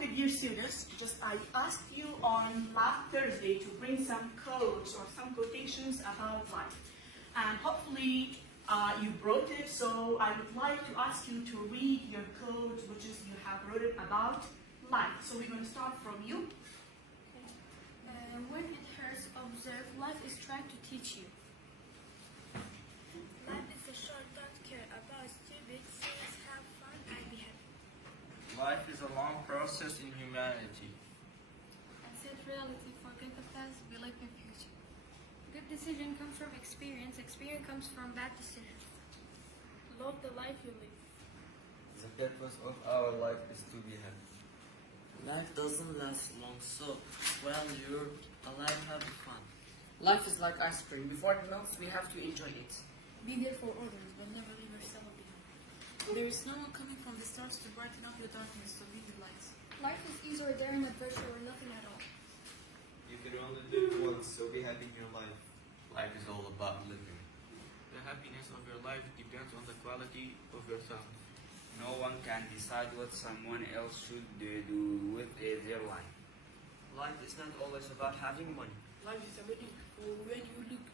Okay, dear students, I asked you on last Thursday to bring some codes or some quotations about life. And hopefully you brought it, so I would like to ask you to read your codes, which is you have wrote it about life. So we're going to start from you. When it hurts, observe. Life is trying to teach you. Life is a short, don't care about stupid things, have fun and be happy. Life is a long process in humanity. Accept reality, forget the past, believe in future. Good decision comes from experience. Experience comes from bad decisions. Love the life you live. The purpose of our life is to be happy. Life doesn't last long, so while you're alive, have fun. Life is like ice cream. Before it melts, we have to enjoy it. Be there for others, but never leave yourself behind. There is no one coming from the stars to brighten up your darkness, so be the light. Life is either a daring adventure or nothing at all. You can only live once, so be happy in your life. Life is all about living. The happiness of your life depends on the quality of yourself. No one can decide what someone else should do with their life. Life is not always about having money. Life is a waiting for when you look